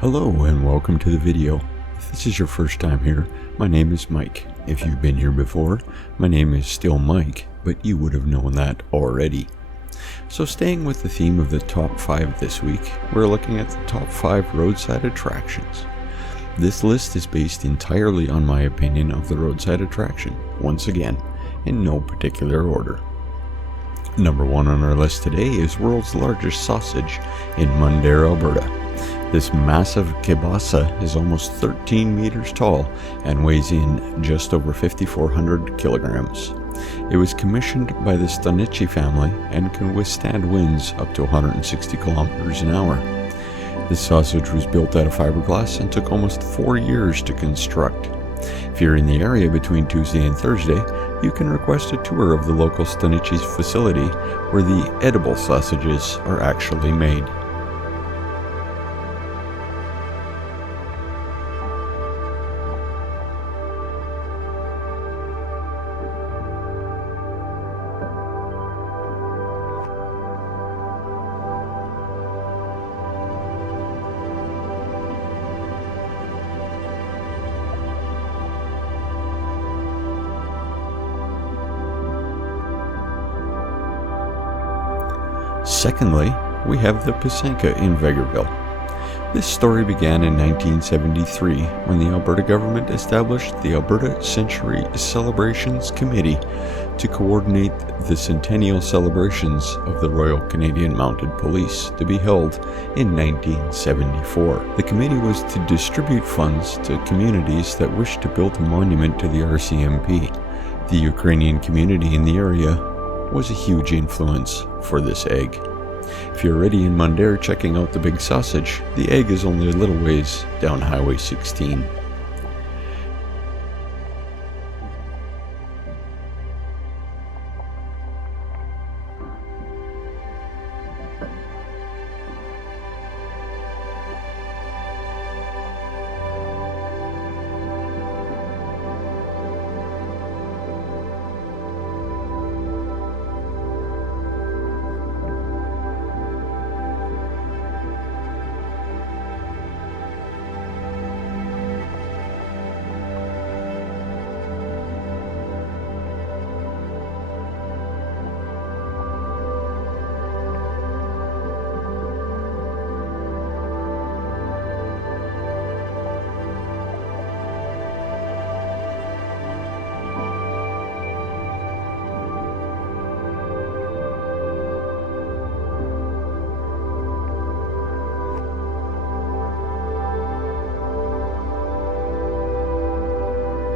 Hello and welcome to the video. If this is your first time here, my name is Mike. If you've been here before, my name is still Mike, but you would have known that already. So staying with the theme of the top 5 this week, we're looking at the top 5 roadside attractions. This list is based entirely on my opinion of the roadside attraction, once again, in no particular order. Number 1 on our list today is world's largest sausage in Mundare, Alberta. This massive kielbasa is almost 13 meters tall and weighs in just over 5,400 kilograms. It was commissioned by the Stanichi family and can withstand winds up to 160 kilometers an hour. This sausage was built out of fiberglass and took almost 4 years to construct. If you're in the area between Tuesday and Thursday, you can request a tour of the local Stanichi's facility where the edible sausages are actually made. Secondly, we have the Pisanka in Vegreville. This story began in 1973 when the Alberta government established the Alberta Century Celebrations Committee to coordinate the centennial celebrations of the Royal Canadian Mounted Police to be held in 1974. The committee was to distribute funds to communities that wished to build a monument to the RCMP. The Ukrainian community in the area was a huge influence for this egg. If you're already in Mundare checking out the big sausage, the egg is only a little ways down Highway 16.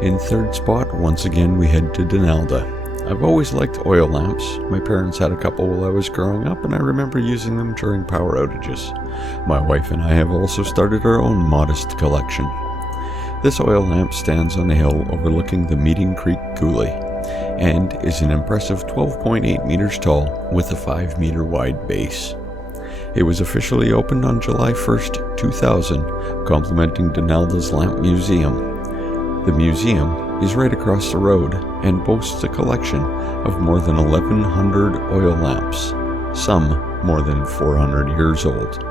In third spot, once again we head to Donalda. I've always liked oil lamps. My parents had a couple while I was growing up and I remember using them during power outages. My wife and I have also started our own modest collection. This oil lamp stands on a hill overlooking the Meeting Creek Coulee and is an impressive 12.8 meters tall with a 5 meter wide base. It was officially opened on July 1st, 2000, complementing Donalda's Lamp Museum. The museum is right across the road and boasts a collection of more than 1,100 oil lamps, some more than 400 years old.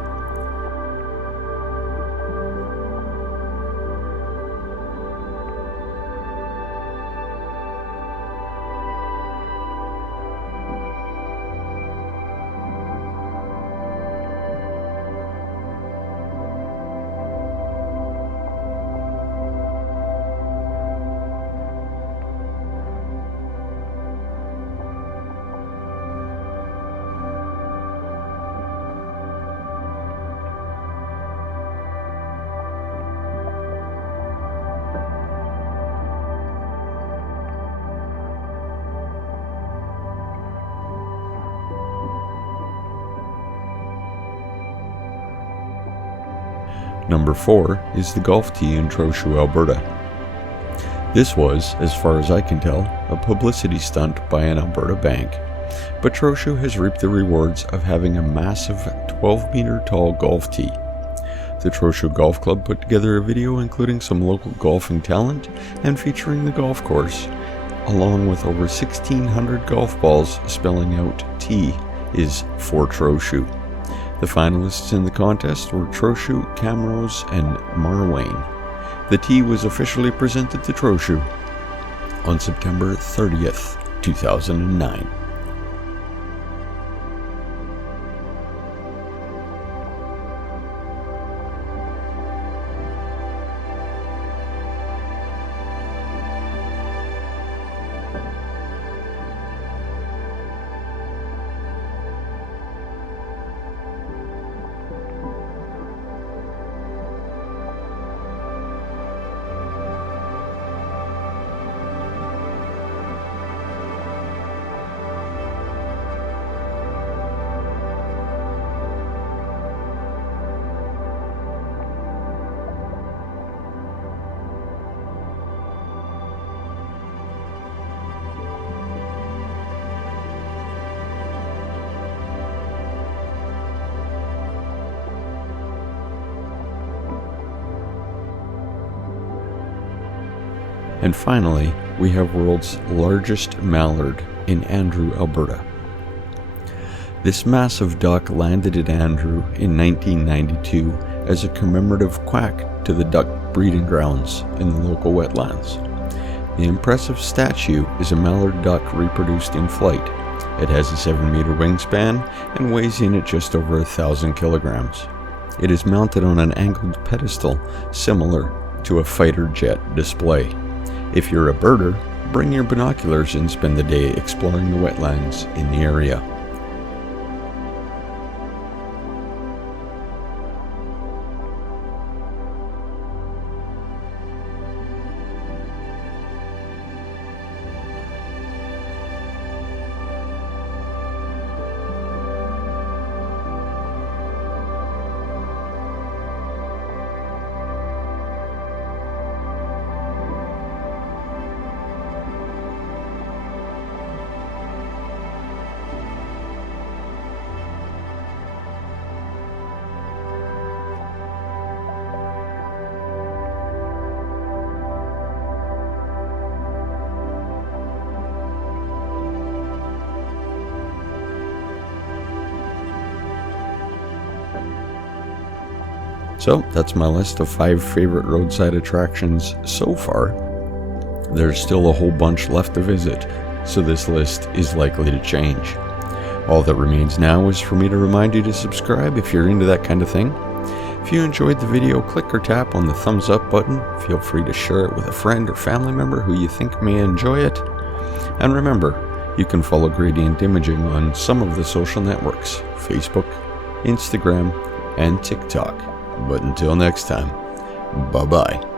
Number 4 is the Golf Tee in Trochu, Alberta. This was, as far as I can tell, a publicity stunt by an Alberta bank, but Trochu has reaped the rewards of having a massive 12-meter tall golf tee. The Trochu Golf Club put together a video including some local golfing talent and featuring the golf course, along with over 1,600 golf balls spelling out T is for Trochu. The finalists in the contest were Troshu, Camrose, and Marwane. The T was officially presented to Troshu on September 30th, 2009. And finally, we have world's largest mallard in Andrew, Alberta. This massive duck landed at Andrew in 1992 as a commemorative quack to the duck breeding grounds in the local wetlands. The impressive statue is a mallard duck reproduced in flight. It has a 7-meter wingspan and weighs in at just over 1,000 kilograms. It is mounted on an angled pedestal similar to a fighter jet display. If you're a birder, bring your binoculars and spend the day exploring the wetlands in the area. So that's my list of 5 favorite roadside attractions so far. There's still a whole bunch left to visit, so this list is likely to change. All that remains now is for me to remind you to subscribe if you're into that kind of thing. If you enjoyed the video, click or tap on the thumbs up button. Feel free to share it with a friend or family member who you think may enjoy it. And remember, you can follow Gradient Imaging on some of the social networks: Facebook, Instagram, and TikTok. But until next time, bye-bye.